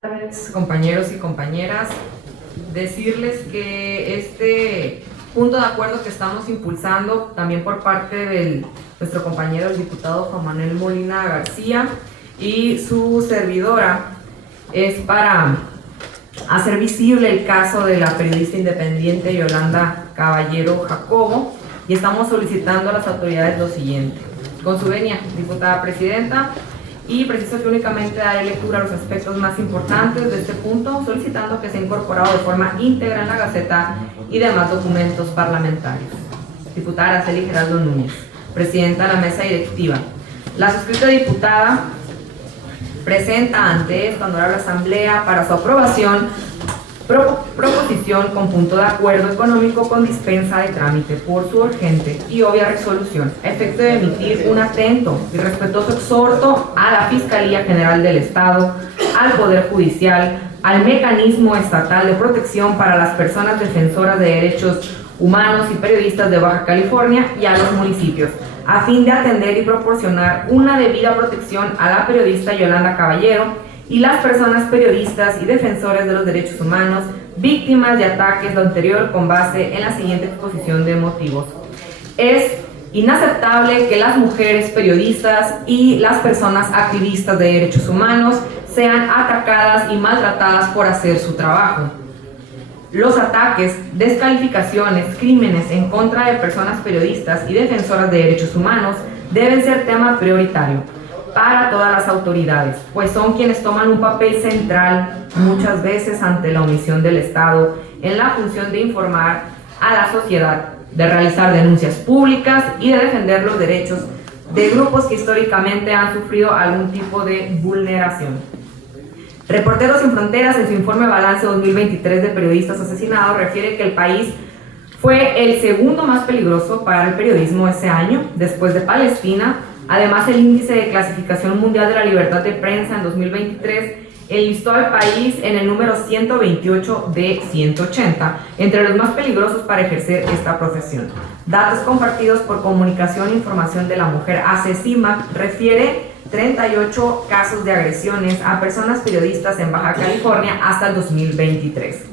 Buenas tardes, compañeros y compañeras. Decirles que este punto de acuerdo que estamos impulsando también por parte de nuestro compañero el diputado Juan Manuel Molina García y su servidora es para hacer visible el caso de la periodista independiente Yolanda Caballero Jacobo, y estamos solicitando a las autoridades lo siguiente. Con su venia, diputada presidenta, y preciso que únicamente daré lectura a los aspectos más importantes de este punto, solicitando que sea incorporado de forma íntegra en la Gaceta y demás documentos parlamentarios. Diputada Araceli Geraldo Núñez, presidenta de la mesa directiva. La suscrita diputada presenta ante esta honorable asamblea para su aprobación proposición con punto de acuerdo económico con dispensa de trámite por su urgente y obvia resolución, a efecto de emitir un atento y respetuoso exhorto a la Fiscalía General del Estado, al Poder Judicial, al Mecanismo Estatal de Protección para las Personas Defensoras de Derechos Humanos y Periodistas de Baja California y a los municipios, a fin de atender y proporcionar una debida protección a la periodista Yolanda Caballero y las personas periodistas y defensores de los derechos humanos víctimas de ataques lo anterior con base en la siguiente exposición de motivos. Es inaceptable que las mujeres periodistas y las personas activistas de derechos humanos sean atacadas y maltratadas por hacer su trabajo. Los ataques, descalificaciones, crímenes en contra de personas periodistas y defensoras de derechos humanos deben ser tema prioritario para todas las autoridades, pues son quienes toman un papel central muchas veces ante la omisión del Estado en la función de informar a la sociedad, de realizar denuncias públicas y de defender los derechos de grupos que históricamente han sufrido algún tipo de vulneración. Reporteros Sin Fronteras, en su informe Balance 2023 de periodistas asesinados, refiere que el país fue el segundo más peligroso para el periodismo ese año, después de Palestina. Además, el Índice de Clasificación Mundial de la Libertad de Prensa en 2023 enlistó al país en el número 128 de 180, entre los más peligrosos para ejercer esta profesión. Datos compartidos por Comunicación e Información de la Mujer, ACECIMAC, refiere 38 casos de agresiones a personas periodistas en Baja California hasta el 2023.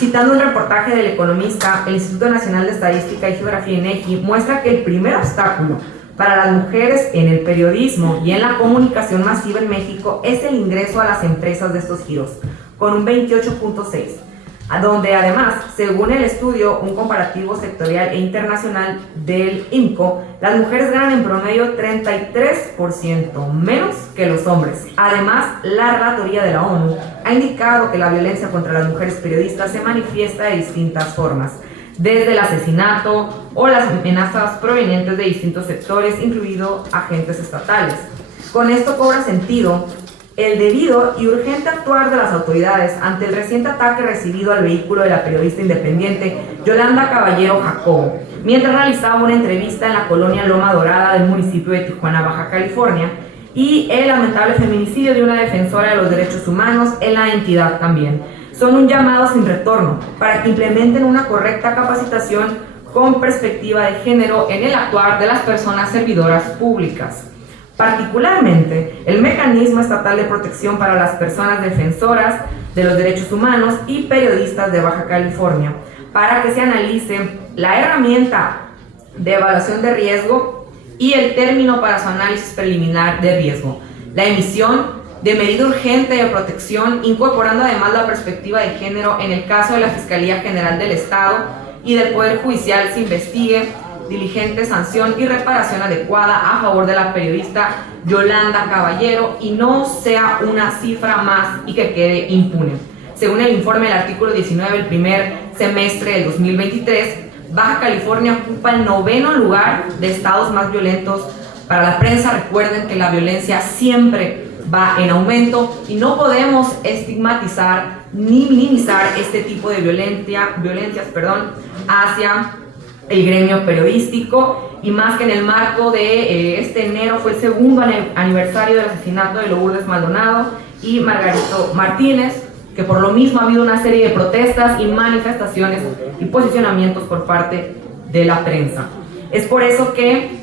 Citando un reportaje del Economista, el Instituto Nacional de Estadística y Geografía INEGI muestra que el primer obstáculo para las mujeres en el periodismo y en la comunicación masiva en México es el ingreso a las empresas de estos giros, con un 28.6, donde además, según el estudio, un comparativo sectorial e internacional del IMCO, las mujeres ganan en promedio 33% menos que los hombres. Además, la Relatoría de la ONU ha indicado que la violencia contra las mujeres periodistas se manifiesta de distintas formas, desde el asesinato o las amenazas provenientes de distintos sectores, incluidos agentes estatales. Con esto cobra sentido el debido y urgente actuar de las autoridades ante el reciente ataque recibido al vehículo de la periodista independiente Yolanda Caballero Jacobo, mientras realizaba una entrevista en la colonia Loma Dorada del municipio de Tijuana, Baja California, y el lamentable feminicidio de una defensora de los derechos humanos en la entidad también. Son un llamado sin retorno para que implementen una correcta capacitación con perspectiva de género en el actuar de las personas servidoras públicas. Particularmente, el Mecanismo Estatal de Protección para las Personas Defensoras de los Derechos Humanos y Periodistas de Baja California, para que se analice la herramienta de evaluación de riesgo y el término para su análisis preliminar de riesgo, la emisión de medida urgente de protección, incorporando además la perspectiva de género en el caso de la Fiscalía General del Estado y del Poder Judicial se investigue diligente sanción y reparación adecuada a favor de la periodista Yolanda Caballero y no sea una cifra más y que quede impune. Según el informe del artículo 19 del primer semestre del 2023, Baja California ocupa el 9º lugar de estados más violentos para la prensa. Recuerden que la violencia siempre va en aumento y no podemos estigmatizar ni minimizar este tipo de violencias hacia el gremio periodístico, y más que en el marco de este enero fue el segundo aniversario del asesinato de Lourdes Maldonado y Margarito Martínez, que por lo mismo ha habido una serie de protestas y manifestaciones y posicionamientos por parte de la prensa. Es por eso que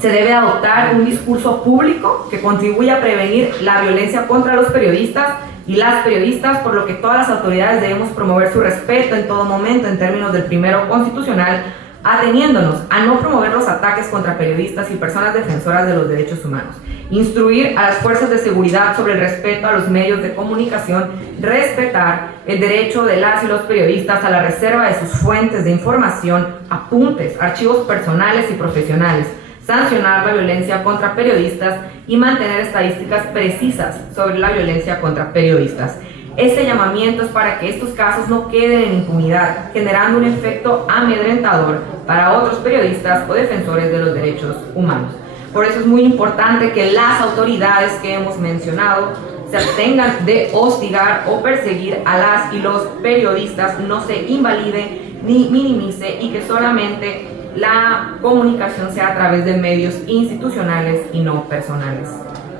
se debe adoptar un discurso público que contribuya a prevenir la violencia contra los periodistas y las periodistas, por lo que todas las autoridades debemos promover su respeto en todo momento en términos del primero constitucional, ateniéndonos a no promover los ataques contra periodistas y personas defensoras de los derechos humanos, instruir a las fuerzas de seguridad sobre el respeto a los medios de comunicación, respetar el derecho de las y los periodistas a la reserva de sus fuentes de información, apuntes, archivos personales y profesionales, sancionar la violencia contra periodistas y mantener estadísticas precisas sobre la violencia contra periodistas. Este llamamiento es para que estos casos no queden en impunidad, generando un efecto amedrentador para otros periodistas o defensores de los derechos humanos. Por eso es muy importante que las autoridades que hemos mencionado se abstengan de hostigar o perseguir a las y los periodistas, no se invalide ni minimice y que solamente la comunicación sea a través de medios institucionales y no personales.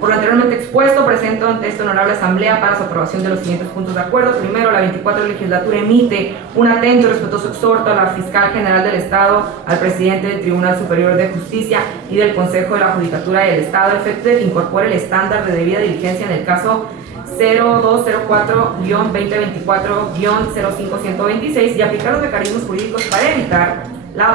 Por lo anteriormente expuesto, presento ante esta honorable asamblea para su aprobación de los siguientes puntos de acuerdo. Primero, la 24 legislatura emite un atento y respetuoso exhorto a la fiscal general del Estado, al presidente del Tribunal Superior de Justicia y del Consejo de la Judicatura del Estado, a efecto de que incorpore el estándar de debida diligencia en el caso 0204-2024-05126 y aplicar los mecanismos jurídicos para evitar la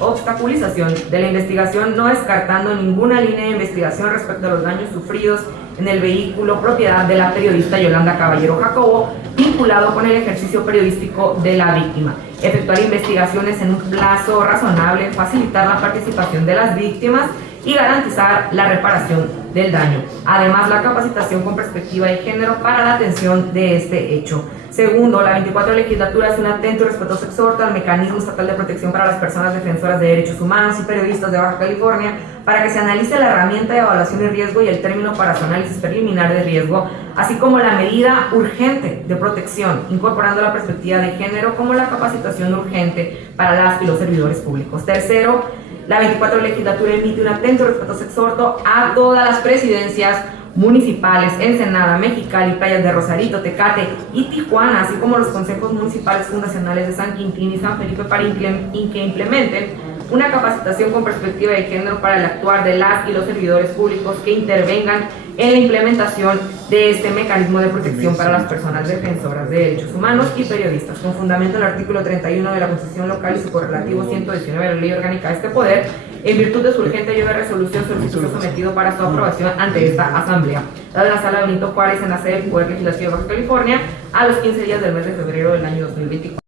obstaculización de la investigación, no descartando ninguna línea de investigación respecto a los daños sufridos en el vehículo propiedad de la periodista Yolanda Caballero Jacobo, vinculado con el ejercicio periodístico de la víctima. Efectuar investigaciones en un plazo razonable, facilitar la participación de las víctimas y garantizar la reparación del daño. Además, la capacitación con perspectiva de género para la atención de este hecho. Segundo, la 24 legislatura hace un atento y respetuoso exhorto al Mecanismo Estatal de Protección para las Personas Defensoras de Derechos Humanos y Periodistas de Baja California para que se analice la herramienta de evaluación de riesgo y el término para su análisis preliminar de riesgo, así como la medida urgente de protección, incorporando la perspectiva de género como la capacitación urgente para las y los servidores públicos. Tercero, la 24 legislatura emite un atento y respetuoso exhorto a todas las presidencias municipales, Ensenada, Mexicali, Playas de Rosarito, Tecate y Tijuana, así como los consejos municipales fundacionales de San Quintín y San Felipe para que implementen una capacitación con perspectiva de género para el actuar de las y los servidores públicos que intervengan en la implementación de este mecanismo de protección para las personas defensoras de derechos humanos y periodistas, con fundamento en el artículo 31 de la Constitución local y su correlativo 119 de la Ley Orgánica de este Poder, en virtud de su urgente ayuda de resolución solicitó sometido para su aprobación ante esta asamblea. Dada en la sala Benito Juárez en la sede del Poder Legislativo de Baja California, a los 15 días del mes de febrero del año 2024.